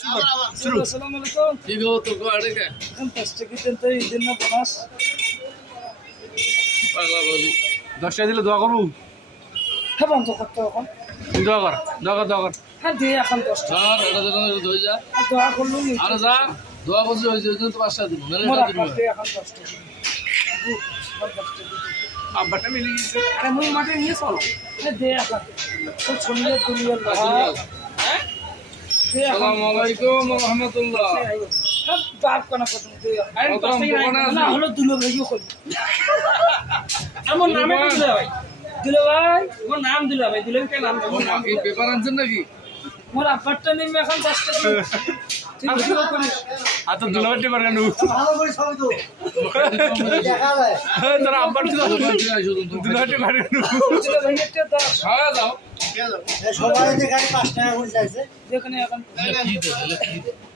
আসসালামু আলাইকুম কি গো তো গাড়ি কে এখন 10 টাকা দেন তো এই দিন না বোনাস পাগলা বলি 10 টাকা দিলে দোয়া করবো হ্যাঁ বন্ধ করতে এখন দোয়া কর হ্যাঁ দিয়ে এখন 10 টাকা স্যার এটা দেখুন ধরে যা দোয়া করলুম আরে যা দোয়া করছি হইছে ওই জন্য তো 5 টাকা দিন নালে মোর এটা দিন আকাশে এখন 10 টাকা আব্বাটা মিলে গেছে আরে মুই মাঠে নিয়ে চলো হ্যাঁ দিয়ে এখন তো শুনলে দুনিয়ার হ্যাঁ দিয়ে এখন আসসালামু আলাইকুম ওয়া রাহমাতুল্লাহ হ্যাঁ বাপ কোনা প্রথম দিয়ে না হলো দুলো ভাইও কই আমার নামে তো দিলে ভাই দুলো ভাই আমার নাম দিলে ভাই দিলে কে নাম দেবো নাম কি পেপার আনছেন নাকি মোর আব্বারটা নেমে এখন 10 টাকা ঠিক আছে করিস আর তো দুলাভাই টেপার কেন ভালো করে সবই তো দেখা যায় তোর আব্বার দুলাভাই টেপার কেন দুলো ভাইয়েরটা দাও হ্যাঁ যাও সবাই যেখানে 5 টাকা করে চাইছে যেখানে এখন কি দেবে